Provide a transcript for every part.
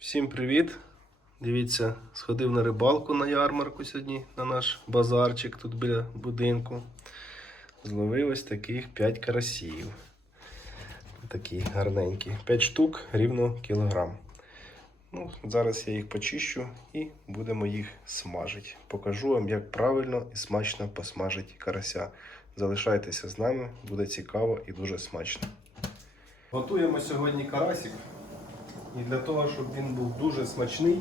Всім привіт! Дивіться, сходив на рибалку на ярмарку сьогодні, на наш базарчик тут біля будинку. Зловив ось таких 5 карасів. Такі гарненькі. 5 штук рівно кілограм. Ну, зараз я їх почищу і будемо їх смажити. Покажу вам, як правильно і смачно посмажити карася. Залишайтеся з нами, буде цікаво і дуже смачно. Готуємо сьогодні карасик. І для того, щоб він був дуже смачний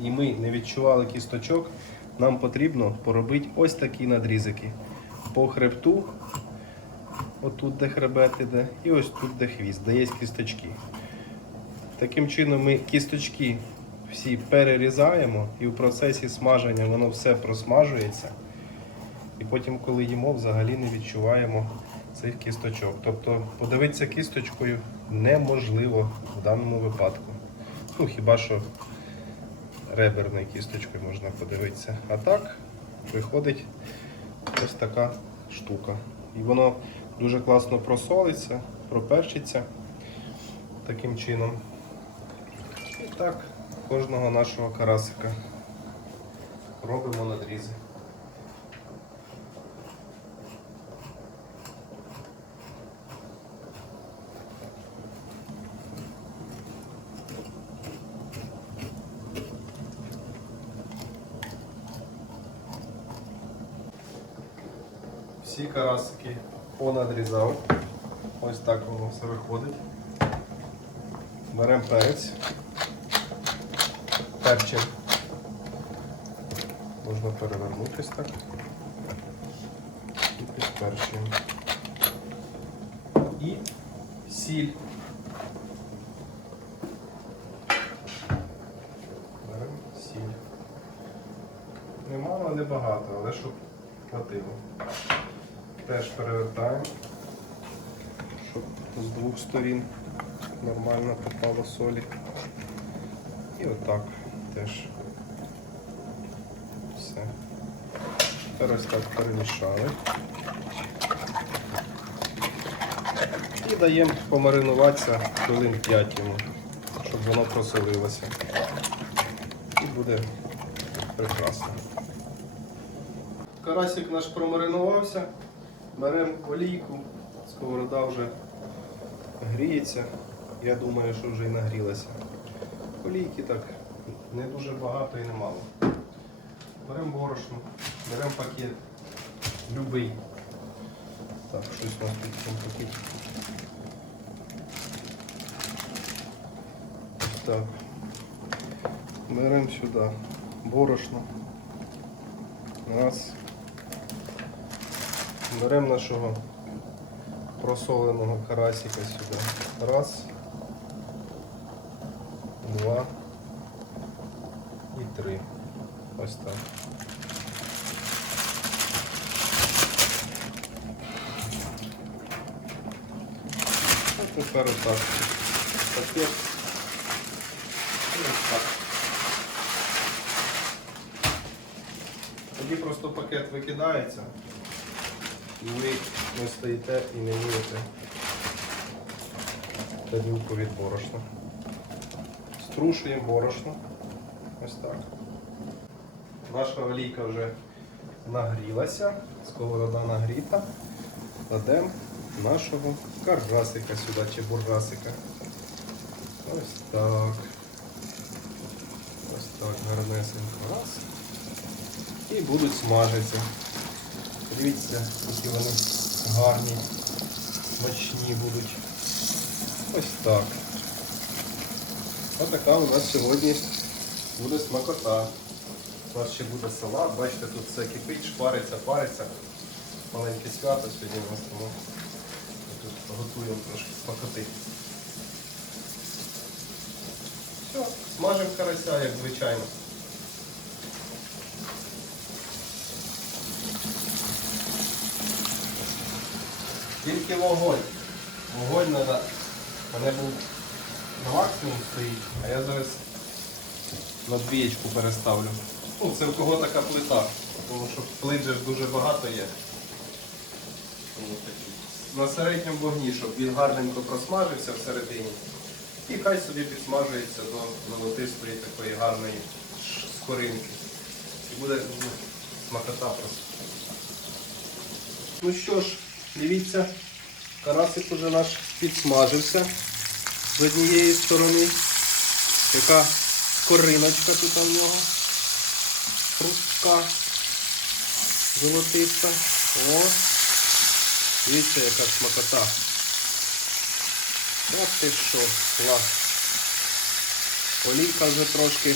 і ми не відчували кісточок, нам потрібно поробити ось такі надрізики. По хребту, отут де хребет іде, і ось тут де хвіст, де є кісточки. Таким чином ми кісточки всі перерізаємо і в процесі смаження воно все просмажується. І потім, коли їмо, взагалі не відчуваємо цих кісточок. Тобто подивитися кісточкою неможливо в даному випадку. Ну, хіба що реберною кісточкою можна подивитися. А так виходить ось така штука. І воно дуже класно просолиться, проперчиться таким чином. І так, кожного нашого карасика робимо надрізи. Всі карасики понадрізав. Ось так воно все виходить. Беремо перець. Перчим. Можна перевернутись так. І підперчуємо. І сіль. Беремо сіль. Немало, не багато, але щоб хватило. Теж перевертаємо, щоб з двох сторін нормально попало солі. І отак теж все. Ось так перемішали. І даємо помаринуватися хвилин 5 йому, щоб воно просолилося. І буде прекрасно. Карасик наш промаринувався. Беремо олійку, сковорода вже гріється. Я думаю, що вже і нагрілася. Олійки так не дуже багато і немало. Беремо борошно, беремо пакет. Любий. Так, щось у нас тут в цьому пакеті. Так. Беремо сюди борошно. Раз. Беремо нашого просоленого карасика сюди. Раз, два і три. Ось так. А тепер отак. Пакет. Ось так. Тоді просто пакет викидається. Ви не стоїте і не мієте тарілку від борошна. Струшуємо борошно. Ось так. Наша олійка вже нагрілася, сковорода нагріта. Кладемо нашого карасика сюди чи бургасика. Ось так. Ось так гарнесенько. Раз. І будуть смажитися. Дивіться, які вони гарні, смачні будуть. Ось так. Ось така у нас сьогодні буде смакота. У нас ще буде салат, бачите, тут все кипить, шпариться, париться. Маленьке свято сьогодні у нас тому тут готуємо трошки смакоти. Все, смажемо карася, як звичайно. Тільки вогонь. Вогонь треба. Мене був на максимум стоїть, а я зараз на двієчку переставлю. Ну, це в кого така плита, тому що плит же дуже багато є. На середньому вогні, щоб він гарненько просмажився всередині. І хай собі підсмажується до золотистої такої гарної скоринки. І буде смакота просто. Ну що ж, дивіться, карасик уже наш підсмажився з однієї сторони. Яка скориночка тут у нього. Хрустка. Золотиста. О! Дивіться, яка смакота. От ти що, клас. Олійка вже трошки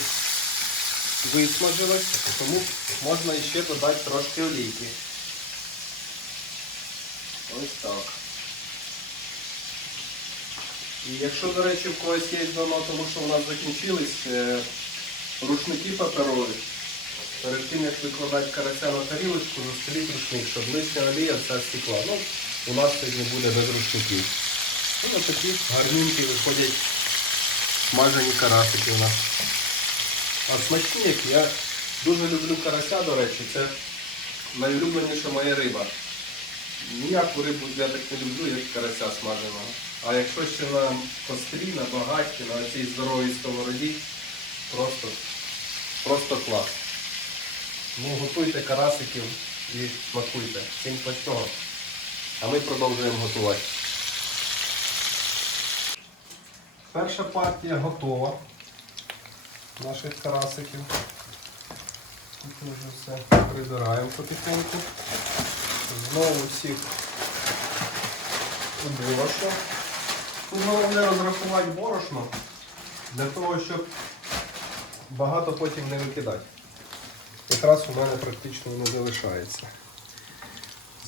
висмажилась, тому можна ще додати трошки олійки. Ось так. І якщо, до речі, в когось є вдома, тому що у нас закінчились е, рушники паперові, перед тим як викладати карася на тарілочку, застеліть рушник, щоб лишня олія вся стекла. Ну, у нас сьогодні буде без рушників. Ну, такі гарненькі виходять смажені карасики у нас. А смачні, які. Я дуже люблю карася, до речі, це найулюбленіша моя риба. Ніяку рибу я так не люблю, як карася смаженого. А якщо ще на кострі, на багатті, на цій здоровій сковороді, просто, просто клас. Ну, готуйте карасиків і смакуйте. Всім смачного. А ми продовжуємо готувати. Перша партія готова наших карасиків. Тут вже все прибираємо потихеньку. Знову всіх у борошно. Тут головне розрахувати борошно для того, щоб багато потім не викидати. Якраз у мене практично не залишається.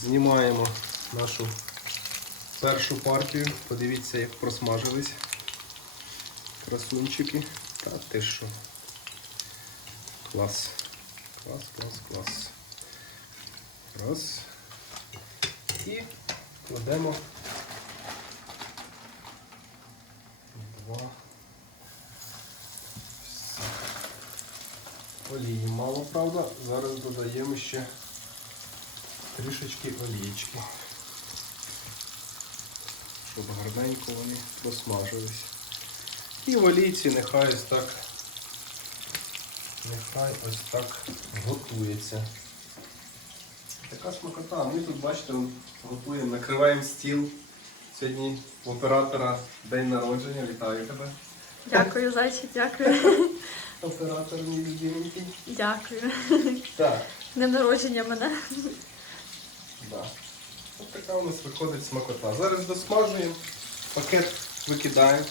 Знімаємо нашу першу партію. Подивіться, як просмажились красунчики. Та ти що? Клас. Клас, клас, клас. Раз. І кладемо два. Олії мало, правда. Зараз додаємо ще трішечки олієчки. Щоб гарненько вони просмажились. І в олійці нехай ось так. Нехай ось так готується. Така смакота. Ми тут, бачите, готуємо, накриваємо стіл. Сьогодні у оператора день народження. Вітаю тебе. Дякую, зайчик, дякую. Оператор мій любименький. Дякую. Так, Днем народження мене. да. Ось така у нас виходить смакота. Зараз досмажуємо, пакет викидаємо.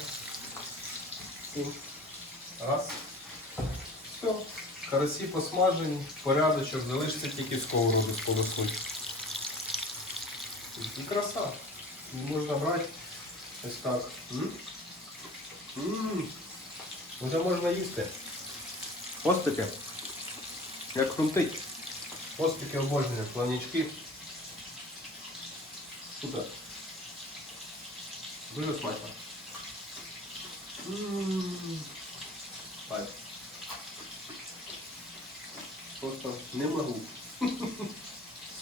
Раз. Все. Карасі посмажені, порядочок, залишиться тільки сковороду сполоснути. І краса. Можна брати ось так. М? М. Вже можна їсти. Ось таке. Як хрумтить. Ось таке обожнює планічки. Супер. Дуже смачно. М. Кайф. Просто не можу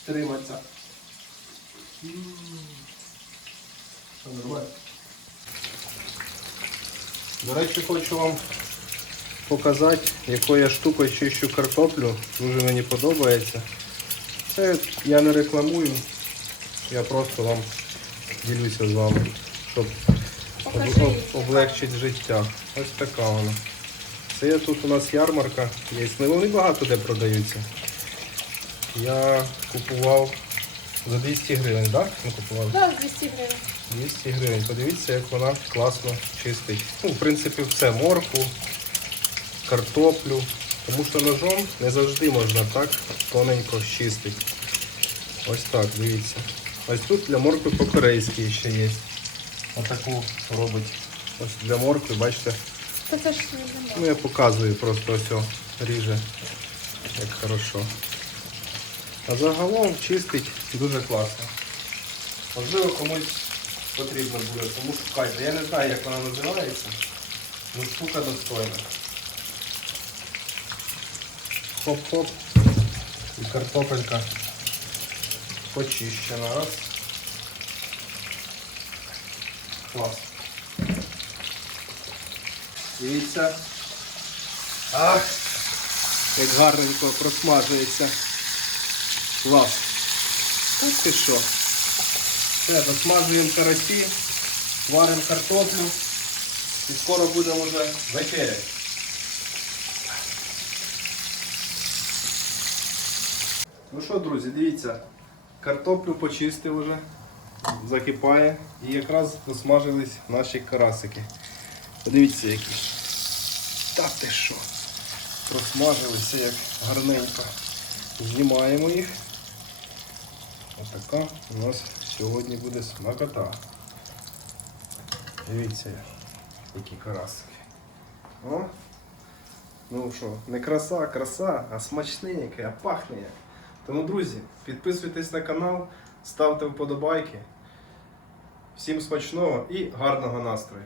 стриматися. Все нормально. До речі, хочу вам показати, якою я штукою чищу картоплю. Дуже мені подобається. Це я не рекламую, я просто вам ділюся з вами, щоб об- об- облегчити життя. Ось така вона. Це тут у нас ярмарка є. Ну, Вони багато де продаються. Я купував за 200 гривень, так? Да? Ну, купував. Так, 200 гривень. 200 гривень. Подивіться, як вона класно чистить. Ну, в принципі, все, морку, картоплю. Тому що ножом не завжди можна так тоненько чистити. Ось так, дивіться. Ось тут для моркви по-корейськи ще є. Отаку робить. Ось для моркви, бачите. Та це ж не. Ну я показую просто ось ріже, як хорошо. А загалом чистить дуже класно. Можливо, комусь потрібно буде, тому шукайте. Я не знаю, як вона називається. Ну штука достойна. Хоп-хоп. І картопелька почищена. Раз. Клас. Дивіться. Ах, як гарненько просмажується. Клас. Так ти що? Все, досмажуємо карасі, варимо картоплю і скоро будемо вже вечеряти. Ну що, друзі, дивіться, картоплю почистив уже, закипає і якраз досмажились наші карасики. Подивіться які. Та ти що? Просмажилися як гарненько. Знімаємо їх. Отака у нас сьогодні буде смакота. Дивіться, які карасики. О! Ну що, не краса, краса, а смачненьке, а пахне. Тому, друзі, підписуйтесь на канал, ставте вподобайки. Всім смачного і гарного настрою!